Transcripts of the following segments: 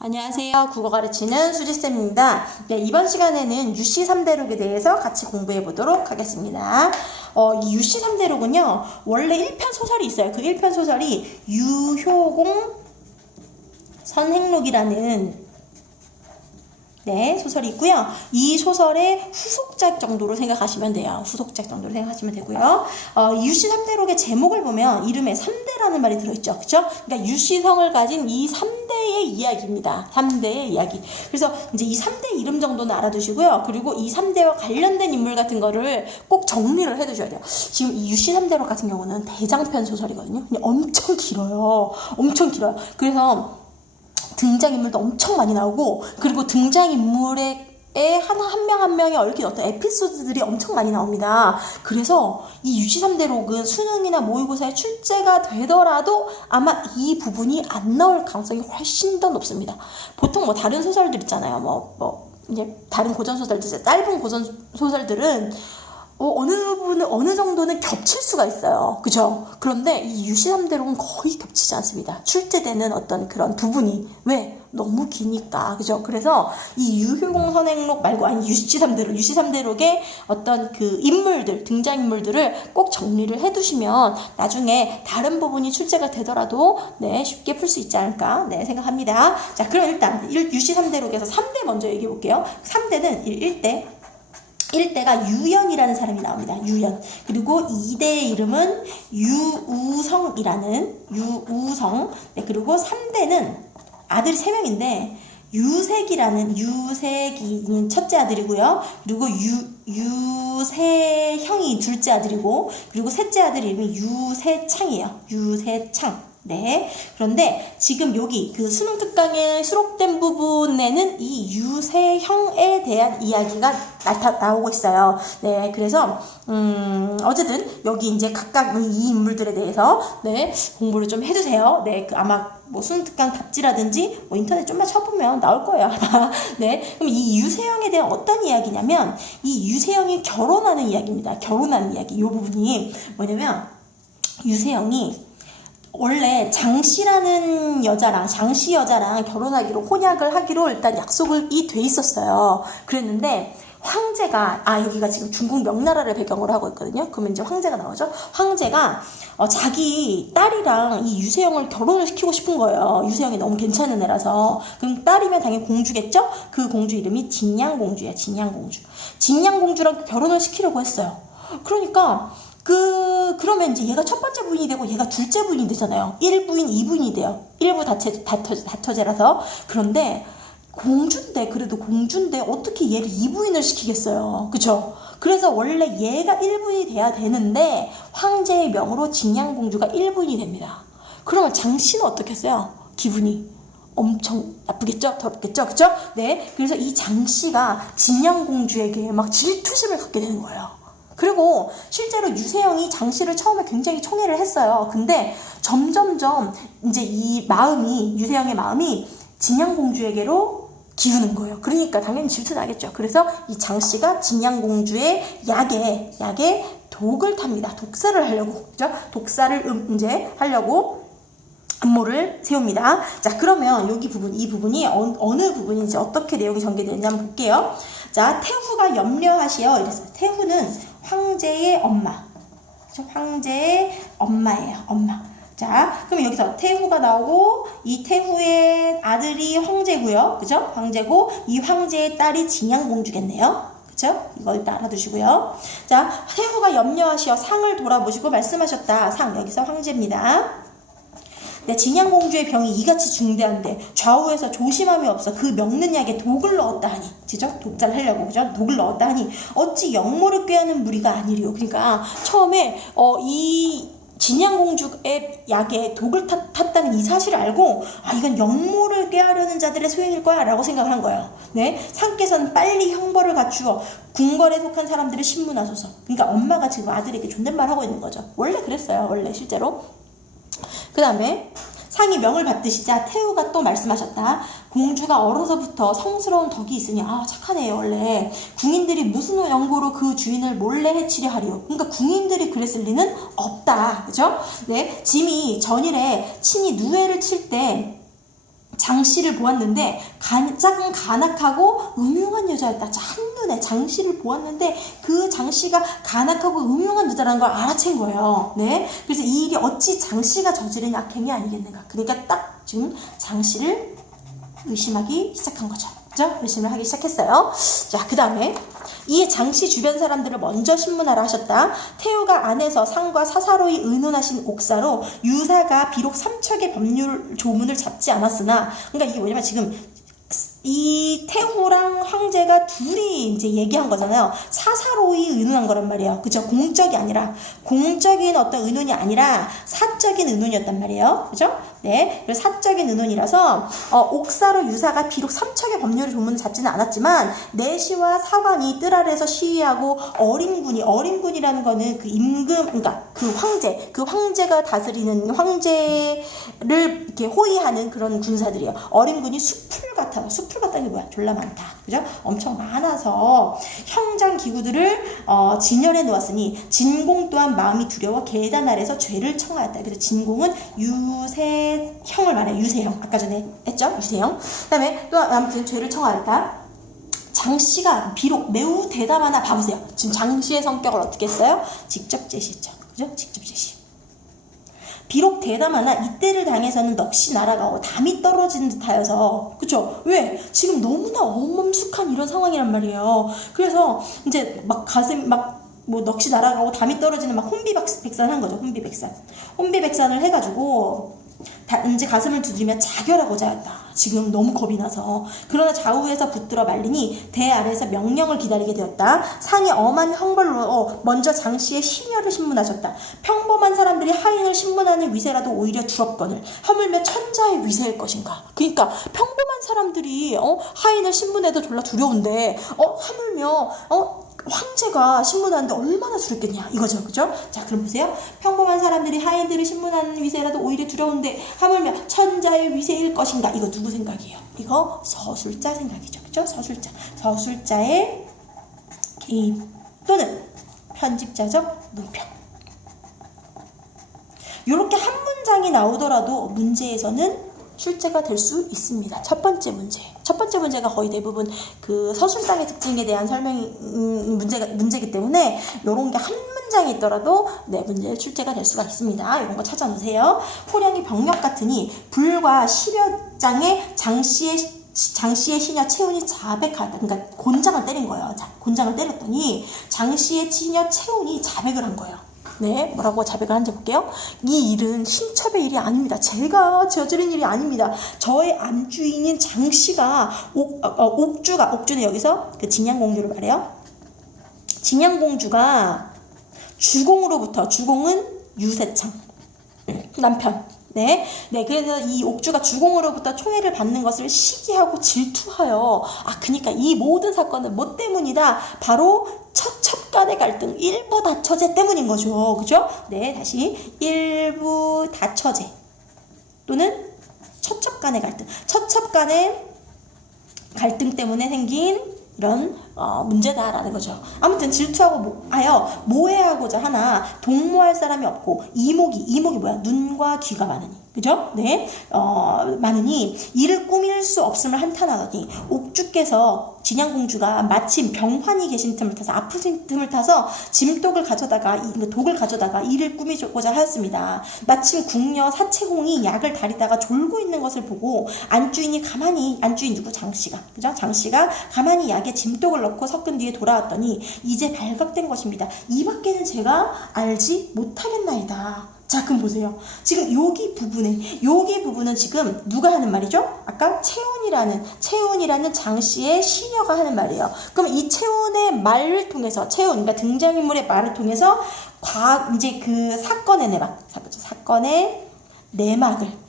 안녕하세요. 국어 가르치는 수지쌤입니다. 네, 이번 시간에는 유씨 3대록에 대해서 같이 공부해 보도록 하겠습니다. 어, 이 유씨 3대록은요, 원래 1편 소설이 있어요. 그 1편 소설이 유효공 선행록이라는 네, 소설이 있고요. 이 소설의 후속작 정도로 생각하시면 돼요. 후속작 정도로 생각하시면 되고요. 어, 이 유씨 3대록의 제목을 보면 이름에 3대라는 말이 들어있죠. 그죠? 그러니까 유씨성을 가진 이 3대의 이야기입니다. 3대의 이야기. 그래서 이제 이 3대 이름 정도는 알아두시고요. 그리고 이 3대와 관련된 인물 같은 거를 꼭 정리를 해두셔야 돼요. 지금 이 유씨 3대록 같은 경우는 대장편 소설이거든요. 엄청 길어요. 엄청 길어요. 그래서 등장인물도 엄청 많이 나오고 그리고 등장인물의 하나 한명한 명에 얽힌 어떤 에피소드들이 엄청 많이 나옵니다. 그래서 이 유시삼대록은 수능이나 모의고사에 출제가 되더라도 아마 이 부분이 안 나올 가능성이 훨씬 더 높습니다. 보통 뭐 다른 소설들 있잖아요. 뭐, 뭐, 이제 다른 고전 소설들, 짧은 고전 소설들은 어, 어느 부분은 어느 정도는 겹칠 수가 있어요. 그죠? 그런데 이 유시삼대록은 거의 겹치지 않습니다. 출제되는 어떤 그런 부분이 왜? 너무 기니까. 그죠? 그래서 이 유효공 선행록 말고 아니 유시삼대록 유시삼대록의 어떤 그 인물들 등장 인물들을 꼭 정리를 해두시면 나중에 다른 부분이 출제가 되더라도 네 쉽게 풀 수 있지 않을까 네 생각합니다. 자 그럼 일단 유시삼대록에서 3대 먼저 얘기해 볼게요. 3대는 1대 1대가 유연이라는 사람이 나옵니다. 유연. 그리고 2대의 이름은 유우성이라는 유우성. 네, 그리고 3대는 아들이 3명인데 유색이라는 유색이 첫째 아들이고요. 그리고 유 유세형이 둘째 아들이고 그리고 셋째 아들 이름이 유세창이에요. 유세창. 네. 그런데 지금 여기 그 수능 특강에 수록된 부분에는 이 유세형에 대한 이야기가 나타, 나오고 있어요. 네. 그래서, 음, 어쨌든 여기 이제 각각 이 인물들에 대해서, 네, 공부를 좀 해주세요. 네. 그 아마 뭐 수능 특강 답지라든지 뭐 인터넷 좀만 쳐보면 나올 거예요. 아마. 네. 그럼 이 유세형에 대한 어떤 이야기냐면, 이 유세형이 결혼하는 이야기입니다. 결혼하는 이야기. 이 부분이 뭐냐면, 유세형이 원래 장씨라는 여자랑 장씨 여자랑 결혼하기로 혼약을 하기로 일단 약속이 돼 있었어요. 그랬는데 황제가 아 여기가 지금 중국 명나라를 배경으로 하고 있거든요. 그러면 이제 황제가 나오죠. 황제가 어, 자기 딸이랑 이 유세영을 결혼을 시키고 싶은 거예요. 유세영이 너무 괜찮은 애라서 그럼 딸이면 당연히 공주겠죠. 그 공주 이름이 진양 공주야. 진양 공주. 진양 공주랑 결혼을 시키려고 했어요. 그러니까 그, 그러면 이제 얘가 첫 번째 부인이 되고 얘가 둘째 부인이 되잖아요. 1부인, 2부인이 돼요. 1부 다처, 다처, 다처제라서. 그런데 공주인데, 그래도 공주인데 어떻게 얘를 2부인을 시키겠어요. 그쵸? 그래서 원래 얘가 1부인이 돼야 되는데 황제의 명으로 진양공주가 1부인이 됩니다. 그러면 장씨는 어떻겠어요? 기분이. 엄청 나쁘겠죠? 더럽겠죠? 그쵸? 네. 그래서 이 장씨가 진양공주에게 막 질투심을 갖게 되는 거예요. 그리고 실제로 유세영이 장 씨를 처음에 굉장히 총애를 했어요. 근데 점점점 이제 이 마음이 유세영의 마음이 진양 공주에게로 기우는 거예요. 그러니까 당연히 질투 나겠죠. 그래서 이 장 씨가 진양 공주의 약에 약에 독을 탑니다. 독사를 하려고 그죠? 독사를 음, 이제 하려고 음모를 세웁니다. 자, 그러면 여기 부분, 이 부분이 어, 느 부분인지 어떻게 내용이 전개되는지 한번 볼게요. 자, 태후가 염려하시어 이랬어요. 태후는 황제의 엄마. 황제의 엄마예요. 엄마. 자, 그럼 여기서 태후가 나오고 이 태후의 아들이 황제고요. 그죠? 황제고 이 황제의 딸이 진양공주겠네요. 그쵸? 이걸 일단 알아두시고요. 자, 태후가 염려하시어 상을 돌아보시고 말씀하셨다. 상, 여기서 황제입니다. 내 진양공주의 병이 이같이 중대한데 좌우에서 조심함이 없어 그 먹는 약에 독을 넣었다 하니. 그죠? 독자를 하려고 그죠? 독을 넣었다 하니. 어찌 영모를 꾀하는 무리가 아니리요. 그러니까 처음에 어, 이 진양공주의 약에 독을 탔, 탔다는 이 사실을 알고 아 이건 영모를 꾀하려는 자들의 소행일 거야 라고 생각을 한 거예요. 네? 상께서는 빨리 형벌을 갖추어 궁궐에 속한 사람들을 신문하소서. 그러니까 엄마가 지금 아들에게 존댓말 하고 있는 거죠. 원래 그랬어요 원래 실제로 그 다음에 상이 명을 받드시자 태우가 또 말씀하셨다. 공주가 어려서부터 성스러운 덕이 있으니 아 착하네요 원래 궁인들이 무슨 연고로 그 주인을 몰래 해치려 하리요. 그러니까 궁인들이 그랬을 리는 없다. 그죠? 네. 짐이 전일에 친히 누에를 칠때 장씨를 보았는데 가장 간악하고 음흉한 여자였다. 자, 한눈에 장씨를 보았는데 그 장씨가 간악하고 음흉한 여자라는 걸 알아챈 거예요. 네. 그래서 이 일이 어찌 장씨가 저지른 악행이 아니겠는가. 그러니까 딱 지금 장씨를 의심하기 시작한 거죠. 그죠? 의심을 하기 시작했어요. 자, 그 다음에 이에 장씨 주변 사람들을 먼저 신문하라 하셨다. 태우가 안에서 상과 사사로이 의논하신 옥사로 유사가 비록 삼척의 법률 조문을 잡지 않았으나 그러니까 이게 뭐냐면 지금 이 태후랑 황제가 둘이 이제 얘기한 거잖아요. 사사로이 의논한 거란 말이에요. 그죠? 공적이 아니라 공적인 어떤 의논이 아니라 사적인 의논이었단 말이에요. 그죠? 네. 그래서 사적인 의논이라서 어, 옥사로 유사가 비록 삼척의 법률을 조문을 잡지는 않았지만 내시와 사관이 뜰 아래에서 시위하고 어림군이 어림군이라는 거는 그 임금 그러니까 그 황제 그 황제가 다스리는 황제를 이렇게 호위하는 그런 군사들이에요. 어림군이 숲을 같아 숲을 같다는 게 뭐야? 졸라 많다. 그죠? 엄청 많아서 형장 기구들을 어, 진열해 놓았으니 진공 또한 마음이 두려워 계단 아래서 죄를 청하였다. 그래서 진공은 유세형을 말해요. 유세형. 아까 전에 했죠? 유세형. 그다음에 또 아무튼 죄를 청하였다. 장씨가 비록 매우 대담하나 봐보세요. 지금 장씨의 성격을 어떻게 했어요? 직접 제시했죠. 그죠? 직접 제시. 비록 대담하나 이때를 당해서는 넋이 날아가고 담이 떨어지는 듯하여서 그쵸? 왜? 지금 너무나 엄험숙한 이런 상황이란 말이에요. 그래서 이제 막 가슴 막뭐 넋이 날아가고 담이 떨어지는 막 혼비백산한 거죠. 혼비백산. 혼비백산을 해가지고 다, 이제 가슴을 두드리며 자결하고자 했다. 지금 너무 겁이 나서. 그러나 좌우에서 붙들어 말리니 대 아래에서 명령을 기다리게 되었다. 상이 엄한 형벌로 어, 먼저 장씨의 심혈을 신문하셨다. 평범한 사람들이 하인을 신문하는 위세라도 오히려 두렵거늘 하물며 천자의 위세일 것인가. 그러니까 평범한 사람들이 어, 하인을 신문해도 졸라 두려운데 어, 하물며 어, 황제가 신문하는데 얼마나 두렵겠냐? 이거죠 그죠? 자 그럼 보세요. 평범한 사람들이 하인들을 신문하는 위세라도 오히려 두려운데 하물며 천자의 위세일 것인가? 이거 누구 생각이에요? 이거 서술자 생각이죠 그죠? 서술자. 서술자의 개인 또는 편집자적 문평. 이렇게 한 문장이 나오더라도 문제에서는 출제가 될 수 있습니다. 첫 번째 문제. 첫 번째 문제가 거의 대부분 그 서술상의 특징에 대한 설명이 음, 문제가 문제기 때문에 이런 게 한 문장이 있더라도 네 문제 출제가 될 수가 있습니다. 이런 거 찾아 놓으세요. 호령이 병력 같으니 불과 10여 장의 장씨의 장씨의 시녀 채운이 자백하다. 그러니까 곤장을 때린 거예요. 자, 곤장을 때렸더니 장씨의 시녀 채운이 자백을 한 거예요. 네, 뭐라고 자백을 한지 볼게요. 이 일은 신첩의 일이 아닙니다. 제가 저지른 일이 아닙니다. 저의 안주인인 장씨가 옥, 어, 어, 옥주가 옥주는 여기서 그 진양공주를 말해요. 진양공주가 주공으로부터 주공은 유세창 남편. 네, 네, 그래서 이 옥주가 주공으로부터 총애를 받는 것을 시기하고 질투하여, 아, 그니까 이 모든 사건은 뭐 때문이다? 바로 간의 갈등, 일부 다처제 때문인 거죠. 그죠? 네, 다시. 일부 다처제. 또는 첩첩간의 갈등. 첩첩간의 갈등 때문에 생긴 이런 어, 문제다라는 거죠. 아무튼 질투하고 뭐, 하여 모해하고자 하나 동모할 사람이 없고 이목이 이목이 뭐야? 눈과 귀가 많으니. 그죠? 네. 어, 많으니 이를 꾸밀 수 없음을 한탄하더니 옥주께서 진양공주가 마침 병환이 계신 틈을 타서 아프신 틈을 타서 짐독을 가져다가 이그 독을 가져다가 이를 꾸미고자 하였습니다. 마침 궁녀 사채공이 약을 다리다가 졸고 있는 것을 보고 안주인이 가만히 안주인 누구 장씨가 그죠? 장씨가 가만히 약에 짐독을 넣고 섞은 뒤에 돌아왔더니 이제 발각된 것입니다. 이 밖에는 제가 알지 못하겠나이다. 자, 그럼 보세요. 지금 여기 부분에, 여기 부분은 지금 누가 하는 말이죠? 아까 채운이라는, 채운이라는 장씨의 시녀가 하는 말이에요. 그럼 이 채운의 말을 통해서, 채운, 그러니까 등장인물의 말을 통해서, 과, 이제 그 사건의 내막, 사건의 내막을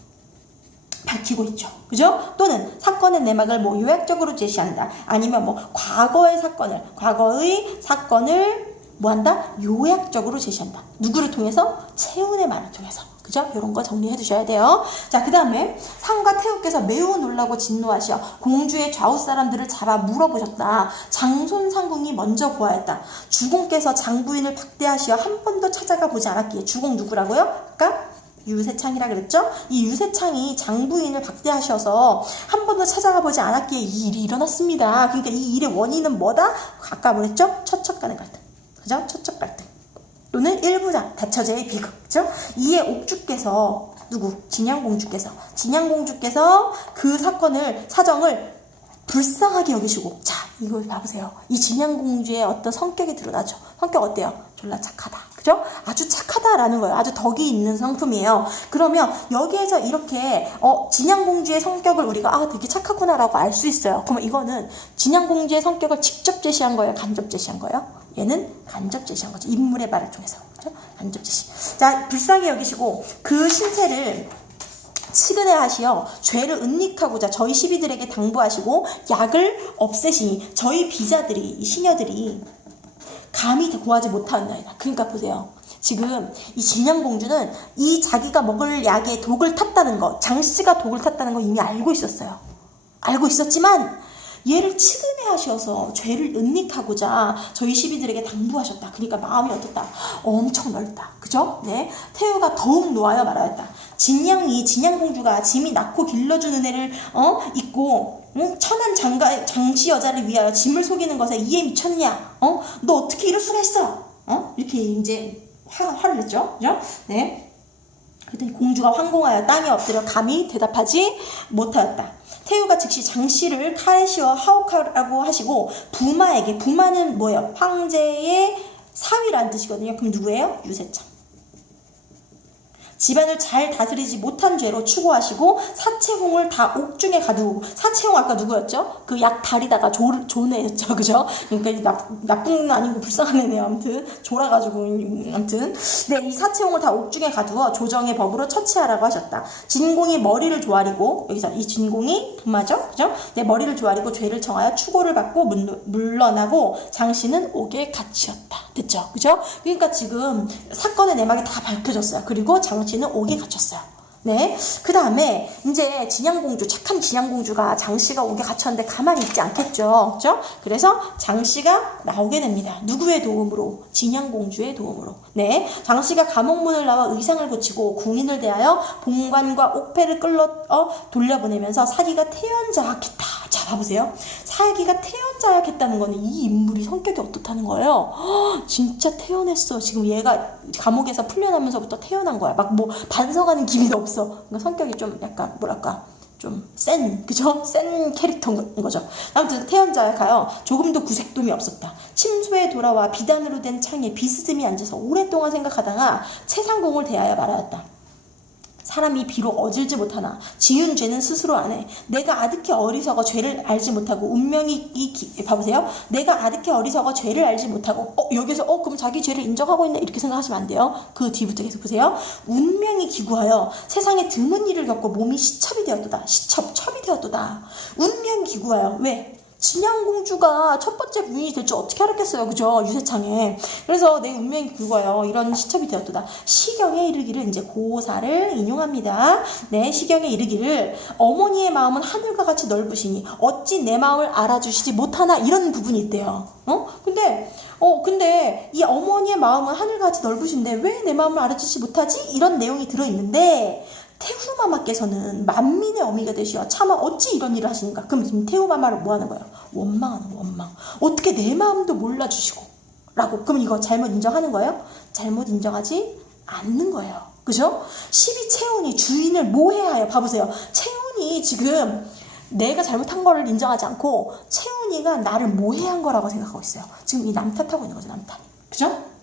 밝히고 있죠. 그죠? 또는 사건의 내막을 뭐 요약적으로 제시한다. 아니면 뭐 과거의 사건을, 과거의 사건을 뭐 한다? 요약적으로 제시한다. 누구를 통해서? 채운의 말을 통해서. 그죠? 이런 거 정리해 두셔야 돼요. 자, 그 다음에 상과 태우께서 매우 놀라고 진노하시어 공주의 좌우 사람들을 잡아 물어보셨다. 장손 상궁이 먼저 보아했다. 주공께서 장부인을 박대하시어 한 번도 찾아가 보지 않았기에 주공 누구라고요? 아까 유세창이라 그랬죠? 이 유세창이 장부인을 박대하셔서 한 번도 찾아가 보지 않았기에 이 일이 일어났습니다. 그러니까 이 일의 원인은 뭐다? 아까 뭐랬죠? 처척 간의 갈등. 그죠? 처척 갈등. 또는 일부 다- 다처제의 비극. 그죠? 이에 옥주께서 누구? 진양공주께서 진양공주께서 그 사건을 사정을 불쌍하게 여기시고 자 이걸 봐보세요 이 진양공주의 어떤 성격이 드러나죠 성격 어때요 졸라 착하다. 그죠? 아주 착하다라는 거예요. 아주 덕이 있는 성품이에요. 그러면 여기에서 이렇게 어 진양공주의 성격을 우리가 아 되게 착하구나라고 알 수 있어요. 그러면 이거는 진양공주의 성격을 직접 제시한 거예요? 간접 제시한 거예요? 얘는 간접 제시한 거죠. 인물의 말을 통해서. 그죠? 간접 제시. 자 불쌍히 여기시고 그 신세를 치근해 하시어 죄를 은닉하고자 저희 시비들에게 당부하시고 약을 없애시니 저희 비자들이 이 시녀들이 감히 구하지 못하였나이다. 그러니까 보세요. 지금 이 진양공주는 이 자기가 먹을 약에 독을 탔다는 거, 장씨가 독을 탔다는 거 이미 알고 있었어요. 알고 있었지만 얘를 치근해 하셔서 죄를 은닉하고자 저희 시비들에게 당부하셨다. 그러니까 마음이 어떻다? 엄청 넓다. 그죠? 네. 태우가 더욱 놓아야 말하였다. 진양이 진양공주가 짐이 낳고 길러주는 애를 어 있고 응? 천한 장가 장씨 여자를 위하여 짐을 속이는 것에 이해 미쳤냐? 어? 너 어떻게 이럴 수가 있어? 어? 이렇게 이제 화, 화를 냈죠. 그죠? 네. 그랬더니 공주가 황공하여 땅에 엎드려 감히 대답하지 못하였다. 태우가 즉시 장씨를 씌워 하옥하라고 하시고 부마에게 부마는 뭐예요? 황제의 사위라는 뜻이거든요. 그럼 누구예요? 유세창. 집안을 잘 다스리지 못한 죄로 추고하시고 사채홍을 다 옥중에 가두고 사채홍 아까 누구였죠? 그 약 다리다가 조, 조네였죠 그죠? 그러니까 이 나, 나쁜 건 아니고 불쌍한 애네요 아무튼 졸아가지고 아무튼 네이 사채홍을 다 옥중에 가두어 조정의 법으로 처치하라고 하셨다 진공이 머리를 조아리고 여기서 이 진공이 부마죠 그죠? 네 머리를 조아리고 죄를 청하여 추고를 받고 문, 물러나고 장씨는 옥에 갇히었다 됐죠? 그죠? 그러니까 지금 사건의 내막이 다 밝혀졌어요. 그리고 장씨는 옥에 갇혔어요 네. 그 다음에, 이제 진양공주, 착한 진양공주가 장씨가 옥에 갇혔는데 가만히 있지 않겠죠. 그죠? 그래서 장씨가 나오게 됩니다. 누구의 도움으로? 진양공주의 도움으로. 네. 장씨가 감옥문을 나와 의상을 고치고 궁인을 대하여 본관과 옥패를 끌러, 어, 돌려보내면서 사기가 태연자약했다. 자, 봐보세요. 사기가 태연자약했다는 거는 이 인물이 성격이 어떻다는 거예요? 헉, 진짜 태연했어. 지금 얘가 감옥에서 풀려나면서부터 태연한 거야. 막 뭐 반성하는 기미도 없어. 그러니까 성격이 좀 약간 뭐랄까 좀 센, 그죠? 센 캐릭터인 거죠. 아무튼 태연자가요 조금도 구색돔이 없었다. 침소에 돌아와 비단으로 된 창에 비스듬히 앉아서 오랫동안 생각하다가 채상공을 대하여 말하였다. 사람이 비록 어질지 못하나 지은 죄는 스스로 안 해. 내가 아득히 어리석어 죄를 알지 못하고 운명이 이 기- 봐보세요. 내가 아득히 어리석어 죄를 알지 못하고 어 여기서 어 그럼 자기 죄를 인정하고 있네 이렇게 생각하시면 안 돼요. 그 뒤부터 계속 보세요. 운명이 기구하여 세상에 드문 일을 겪고 몸이 시첩이 되었도다. 시첩 첩이 되었도다. 운명이 기구하여 왜? 진양공주가 첫 번째 부인이 될 줄 어떻게 알았겠어요, 그죠? 유세창에. 그래서 내 운명이 굵어요. 이런 시첩이 되었도다. 시경에 이르기를 이제 고사를 인용합니다. 네, 시경에 이르기를 어머니의 마음은 하늘과 같이 넓으시니 어찌 내 마음을 알아주시지 못하나 이런 부분이 있대요. 어? 근데 어 근데 이 어머니의 마음은 하늘과 같이 넓으신데 왜 내 마음을 알아주지 못하지? 이런 내용이 들어 있는데 태후마마께서는 만민의 어미가 되시어 차마 어찌 이런 일을 하시는가? 그럼 지금 태후마마를 뭐 하는 거예요? 원망하는 거, 원망. 어떻게 내 마음도 몰라주시고? 라고. 그럼 이거 잘못 인정하는 거예요? 잘못 인정하지 않는 거예요. 그죠? 12 채운이 주인을 모해하여, 봐보세요. 채운이 지금 내가 잘못한 거를 인정하지 않고 채운이가 나를 모해한 거라고 생각하고 있어요. 지금 이 남 탓하고 있는 거죠, 남 탓. 그죠?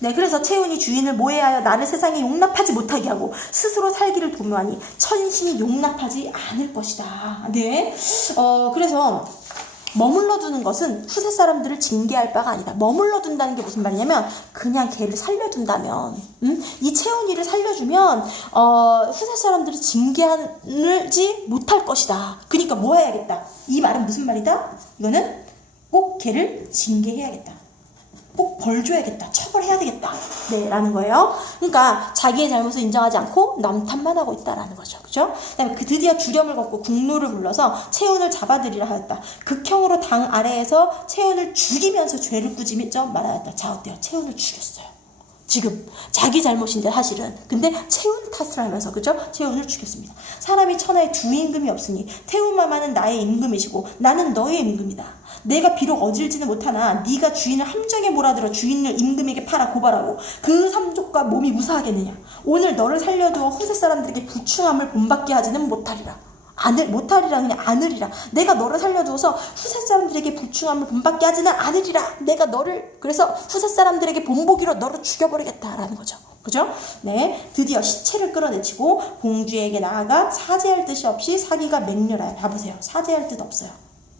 네, 그래서 채운이 주인을 모해하여 나를 세상에 용납하지 못하게 하고 스스로 살기를 도모하니 천신이 용납하지 않을 것이다. 네, 어 그래서 머물러 두는 것은 후세 사람들을 징계할 바가 아니다. 머물러 둔다는 게 무슨 말이냐면 그냥 걔를 살려둔다면, 음? 이 채운이를 살려주면 어, 후세 사람들이 징계하지 못할 것이다. 그러니까 뭐 해야겠다. 이 말은 무슨 말이다? 이거는 꼭 걔를 징계해야겠다. 꼭 벌 줘야겠다. 처벌해야 되겠다. 네, 라는 거예요. 그러니까 자기의 잘못을 인정하지 않고 남 탓만 하고 있다라는 거죠. 그죠? 그다음에 그 드디어 주렴을 걷고 국로를 불러서 채운을 잡아들이라 하였다. 극형으로 당 아래에서 채운을 죽이면서 죄를 꾸짖죠 말하였다. 자, 어때요? 채운을 죽였어요. 지금 자기 잘못인데 사실은 근데 채운 탓을 하면서 그죠? 채운을 죽였습니다. 사람이 천하에 두 임금이 없으니 태우마마는 나의 임금이시고 나는 너의 임금이다. 내가 비록 어질지는 못하나 네가 주인을 함정에 몰아들어 주인을 임금에게 팔아 고발하고 그 삼족과 몸이 무사하겠느냐? 오늘 너를 살려두어 후세 사람들에게 부충함을 본받게 하지는 못하리라. 안을 못하리라 그냥 안으리라 내가 너를 살려두어서 후세 사람들에게 불충함을 본받게 하지는 않으리라 내가 너를 그래서 후세 사람들에게 본보기로 너를 죽여버리겠다라는 거죠 그죠? 네 드디어 시체를 끌어내치고 공주에게 나아가 사죄할 뜻이 없이 사기가 맹렬하여 봐보세요 사죄할 뜻 없어요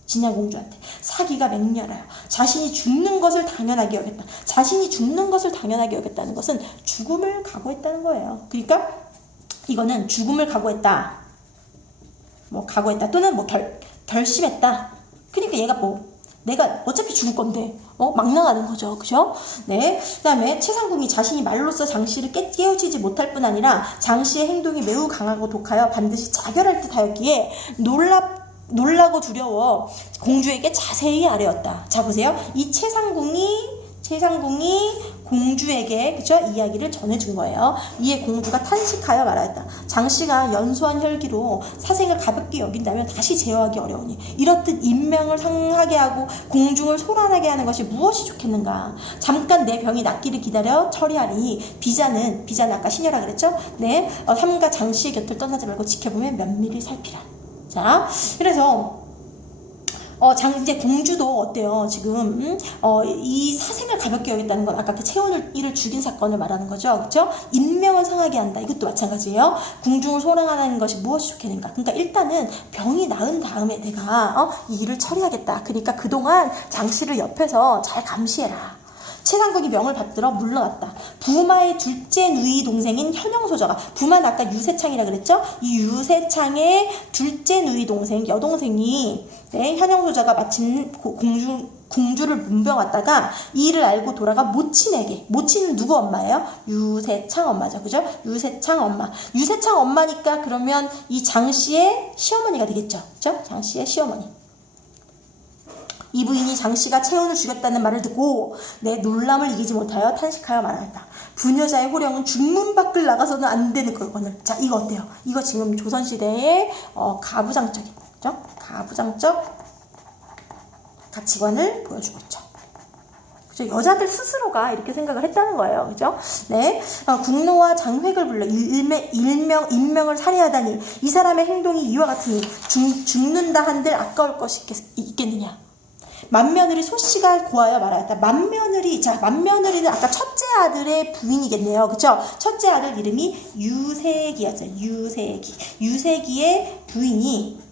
진양 공주한테 사기가 맹렬하여 자신이 죽는 것을 당연하게 여겼다 자신이 죽는 것을 당연하게 여겼다는 것은 죽음을 각오했다는 거예요 그러니까 이거는 죽음을 각오했다 뭐 각오했다 또는 뭐 결, 결심했다. 그러니까 얘가 뭐 내가 어차피 죽을 건데 어 막 나가는 거죠, 그죠? 네. 그 다음에 최상궁이 자신이 말로써 장씨를 깨, 깨우치지 못할 뿐 아니라 장씨의 행동이 매우 강하고 독하여 반드시 자결할 듯 하였기에 놀라 놀라고 두려워 공주에게 자세히 아뢰었다. 자 보세요. 이 최상궁이 최상궁이 공주에게 그죠 이야기를 전해준 거예요. 이에 공주가 탄식하여 말하였다. 장씨가 연소한 혈기로 사생을 가볍게 여긴다면 다시 제어하기 어려우니 이렇듯 인명을 상하게 하고 공중을 소란하게 하는 것이 무엇이 좋겠는가? 잠깐 내 병이 낫기를 기다려 처리하니 비자는 비자는 아까 시녀라 그랬죠? 네, 어, 삼가 장씨의 곁을 떠나지 말고 지켜보면 면밀히 살피라. 자, 그래서 어, 장, 이제 공주도 어때요? 지금, 음? 어, 이 사생을 가볍게 여긴다는 건 아까 그 채원을, 이를 죽인 사건을 말하는 거죠. 그죠? 인명을 상하게 한다. 이것도 마찬가지예요. 궁중을 소랑하는 것이 무엇이 좋겠는가? 그러니까 일단은 병이 나은 다음에 내가, 어, 이 일을 처리하겠다. 그러니까 그동안 장씨를 옆에서 잘 감시해라. 최상국이 명을 받들어 물러났다. 부마의 둘째 누이 동생인 현영소저가 부마는 아까 유세창이라 그랬죠? 이 유세창의 둘째 누이 동생 여동생이 네, 현영소저가 마침 고- 공주 공주를 문병 왔다가 이 일을 알고 돌아가 모친에게 모친은 누구 엄마예요? 유세창 엄마죠, 그죠? 유세창 엄마. 유세창 엄마니까 그러면 이 장씨의 시어머니가 되겠죠, 그죠? 장씨의 시어머니. 이 부인이 장씨가 채원을 죽였다는 말을 듣고 내 놀람을 이기지 못하여 탄식하여 말하였다. 부녀자의 호령은 중문 밖을 나가서는 안 되는 거거든요. 자, 이거 어때요? 이거 지금 조선시대의 어, 가부장적인 죠 가부장적 가치관을 보여주고 있죠. 여자들 스스로가 이렇게 생각을 했다는 거예요. 그죠? 네. 어, 국노와 장획을 불러 일명, 일명, 인명을 살해하다니 이 사람의 행동이 이와 같으니 죽, 죽는다 한들 아까울 것이 있겠, 있겠느냐. 맏며느리 소씨가 고하여 말하였다. 맏며느리, 자, 맏며느리는 아까 첫째 아들의 부인이겠네요. 그쵸? 첫째 아들 이름이 유세기였어요. 유세기. 유세기의 부인이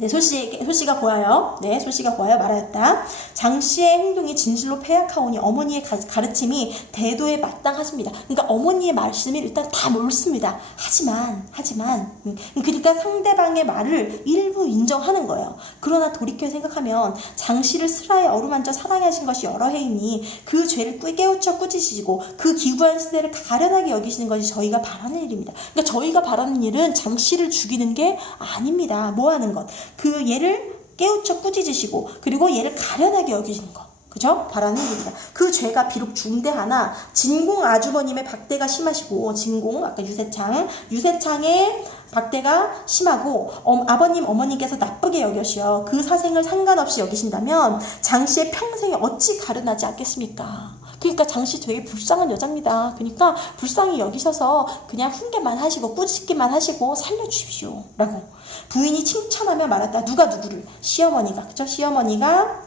네, 소씨, 소씨가 고하여, 네, 소씨가 고하여 말하였다. 장 씨의 행동이 진실로 폐악하오니 어머니의 가, 가르침이 대도에 마땅하십니다. 그러니까 어머니의 말씀이 일단 다 옳습니다. 하지만, 하지만, 음, 그러니까 상대방의 말을 일부 인정하는 거예요. 그러나 돌이켜 생각하면 장 씨를 슬하에 어루만져 사랑하신 것이 여러 해이니 그 죄를 깨- 깨우쳐 꾸짖으시고 그 기구한 시대를 가련하게 여기시는 것이 저희가 바라는 일입니다. 그러니까 저희가 바라는 일은 장 씨를 죽이는 게 아닙니다. 뭐 하는 것. 그 얘를 깨우쳐 꾸짖으시고 그리고 얘를 가련하게 여기시는 거. 그죠? 바라는 일입니다. 그 죄가 비록 중대하나 진공 아주버님의 박대가 심하시고 진공 아까 유세창 유세창의 박대가 심하고 어, 아버님 어머니께서 나쁘게 여겨시어 그 사생을 상관없이 여기신다면 장씨의 평생에 어찌 가련하지 않겠습니까? 그러니까 장씨 되게 불쌍한 여자입니다. 그러니까 불쌍히 여기셔서 그냥 훈계만 하시고 꾸짖기만 하시고 살려주십시오. 라고 부인이 칭찬하며 말했다. 누가 누구를? 시어머니가. 그죠? 시어머니가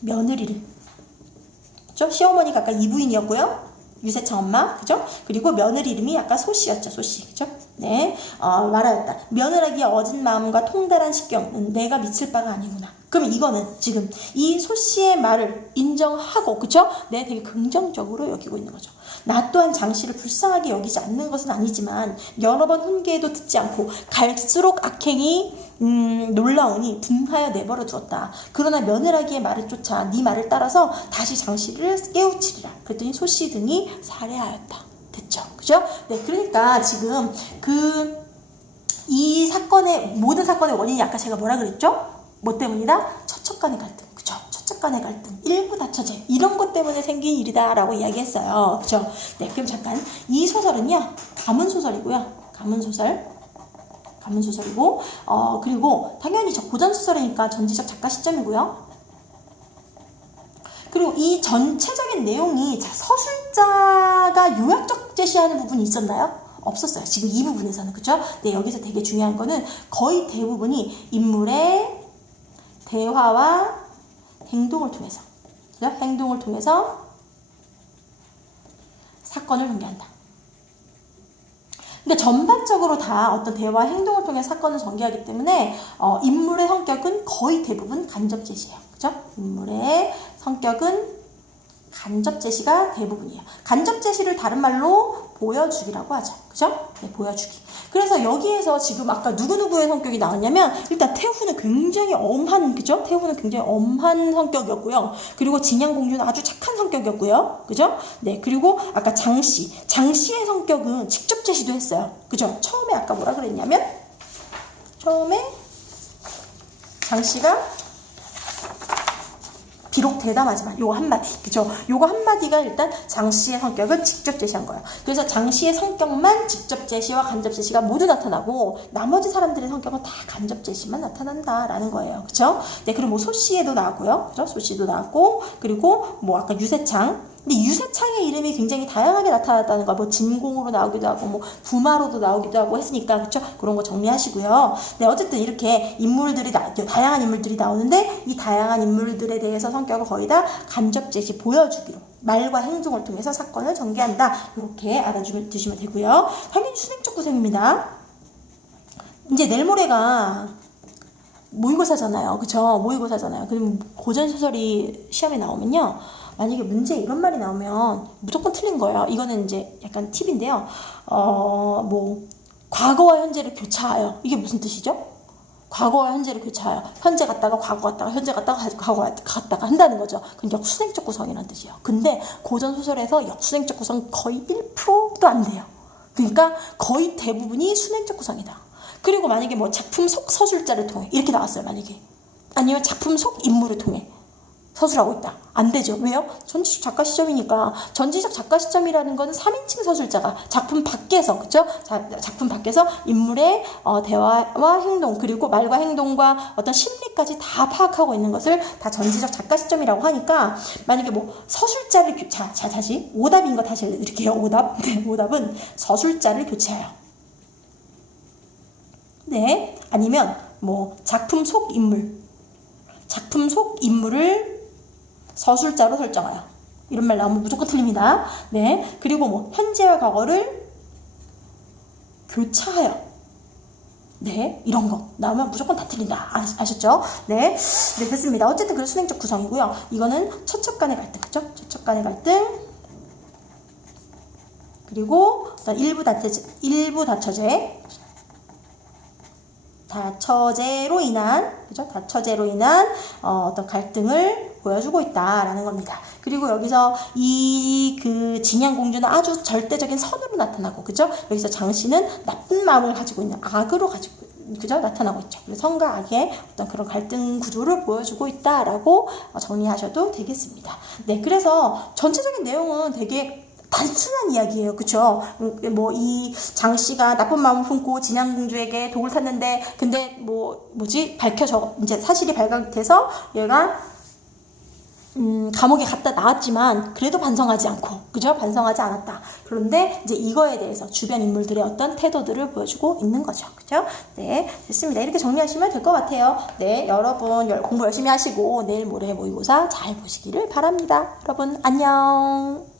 며느리를. 그죠? 시어머니가 아까 이 부인이었고요. 유세창 엄마, 그죠? 그리고 며느리 이름이 아까 소씨였죠, 소씨, 그죠? 네, 어, 말하였다. 며느라기의 어진 마음과 통달한 식경은 내가 미칠 바가 아니구나. 그럼 이거는 지금 이 소씨의 말을 인정하고, 그죠? 네, 되게 긍정적으로 여기고 있는 거죠. 나 또한 장씨를 불쌍하게 여기지 않는 것은 아니지만 여러 번 훈계해도 듣지 않고 갈수록 악행이 음, 놀라우니 분하여 내버려 두었다. 그러나 며느라기의 말을 쫓아 네 말을 따라서 다시 장씨를 깨우치리라. 그랬더니 소씨 등이 살해하였다. 됐죠? 그죠? 네, 그러니까 지금 그 이 사건의 모든 사건의 원인이 아까 제가 뭐라 그랬죠? 뭐 때문이다? 처척간의 갈등. 간의 갈등, 일부 다처제 이런 것 때문에 생긴 일이다라고 이야기했어요. 그죠? 네, 그럼 잠깐 이 소설은요 가문 소설이고요. 가문 소설. 가문 소설이고 어 그리고 당연히 저 고전 소설이니까 전지적 작가 시점이고요. 그리고 이 전체적인 내용이 자, 서술자가 요약적 제시하는 부분이 있었나요? 없었어요. 지금 이 부분에서는 그죠? 네 여기서 되게 중요한 거는 거의 대부분이 인물의 대화와 행동을 통해서 그죠? 행동을 통해서 사건을 전개한다. 근데 전반적으로 다 어떤 대화 행동을 통해 사건을 전개하기 때문에 어, 인물의 성격은 거의 대부분 간접 제시예요. 그죠? 인물의 성격은 간접 제시가 대부분이에요. 간접 제시를 다른 말로 보여주기라고 하죠. 그죠? 네, 보여주기. 그래서 여기에서 지금 아까 누구누구의 성격이 나왔냐면 일단 태후는 굉장히 엄한 그죠? 태후는 굉장히 엄한 성격이었고요. 그리고 진양공주는 아주 착한 성격이었고요. 그죠? 네. 그리고 아까 장씨. 장씨의 성격은 직접 제시도 했어요. 그죠? 처음에 아까 뭐라 그랬냐면 처음에 장씨가 비록 대담하지만 요거 한마디 그죠? 요거 한마디가 일단 장씨의 성격을 직접 제시한 거예요 그래서 장씨의 성격만 직접 제시와 간접 제시가 모두 나타나고 나머지 사람들의 성격은 다 간접 제시만 나타난다라는 거예요. 그죠? 네 그리고 뭐 소씨에도 나왔고요. 그죠? 소씨도 나왔고 그리고 뭐 아까 유세창 근데 유세창의 이름이 굉장히 다양하게 나타났다는 거, 뭐 진공으로 나오기도 하고, 뭐 부마로도 나오기도 하고 했으니까 그렇죠? 그런 거 정리하시고요. 네, 어쨌든 이렇게 인물들이 나, 다양한 인물들이 나오는데 이 다양한 인물들에 대해서 성격을 거의 다 간접 제시 보여주기로 말과 행동을 통해서 사건을 전개한다. 이렇게 알아주면 드시면 되고요. 당연히 수행적 구성입니다. 이제 내일 모레가 모의고사잖아요. 그쵸? 모의고사잖아요. 그럼 고전 소설이 시험에 나오면요. 만약에 문제에 이런 말이 나오면 무조건 틀린 거예요. 이거는 이제 약간 팁인데요. 어, 뭐, 과거와 현재를 교차하여. 이게 무슨 뜻이죠? 과거와 현재를 교차하여. 현재 갔다가 과거 갔다가 현재 갔다가 과거 갔다가 한다는 거죠. 그건 역수행적 구성이라는 뜻이에요. 근데 고전 소설에서 역수행적 구성 거의 1%도 안 돼요. 그러니까 거의 대부분이 순행적 구성이다. 그리고 만약에 뭐 작품 속 서술자를 통해 이렇게 나왔어요. 만약에 아니면 작품 속 인물을 통해 서술하고 있다. 안 되죠. 왜요? 전지적 작가 시점이니까. 전지적 작가 시점이라는 건 3인칭 서술자가 작품 밖에서, 그죠? 작품 밖에서 인물의 어, 대화와 행동, 그리고 말과 행동과 어떤 심리까지 다 파악하고 있는 것을 다 전지적 작가 시점이라고 하니까, 만약에 뭐 서술자를, 교, 자, 자, 다시. 오답인 거 다시 알려드릴게요. 오답. 네, 오답은 서술자를 교체해요. 네. 아니면 뭐 작품 속 인물. 작품 속 인물을 서술자로 설정하여. 이런 말 나오면 무조건 틀립니다. 네. 그리고 뭐 현재와 과거를 교차하여. 네, 이런 거 나오면 무조건 다 틀린다. 아, 아셨죠? 네, 네 됐습니다. 어쨌든 그 수행적 구성이고요. 이거는 처첩 간의 갈등, 그죠? 처첩 간의 갈등. 그리고 일부 다처제, 일부 다처제, 다처제로 인한, 그죠? 다처제로 인한 어, 어떤 갈등을 보여주고 있다라는 겁니다. 그리고 여기서 이 그 진양 공주는 아주 절대적인 선으로 나타나고, 그죠? 여기서 장 씨는 나쁜 마음을 가지고 있는 악으로 가지고 그죠? 나타나고 있죠. 그래서 성과 악의 어떤 그런 갈등 구조를 보여주고 있다라고 정리하셔도 되겠습니다. 네, 그래서 전체적인 내용은 되게 단순한 이야기예요. 그쵸? 뭐, 이 장씨가 나쁜 마음을 품고 진양공주에게 독을 탔는데, 근데 뭐, 뭐지? 밝혀져, 이제 사실이 발각돼서 얘가 음, 감옥에 갔다 나왔지만 그래도 반성하지 않고 그죠? 반성하지 않았다. 그런데 이제 이거에 대해서 주변 인물들의 어떤 태도들을 보여주고 있는 거죠. 그죠? 네, 됐습니다. 이렇게 정리하시면 될 것 같아요. 네, 여러분 공부 열심히 하시고 내일 모레 모의고사 잘 보시기를 바랍니다. 여러분 안녕.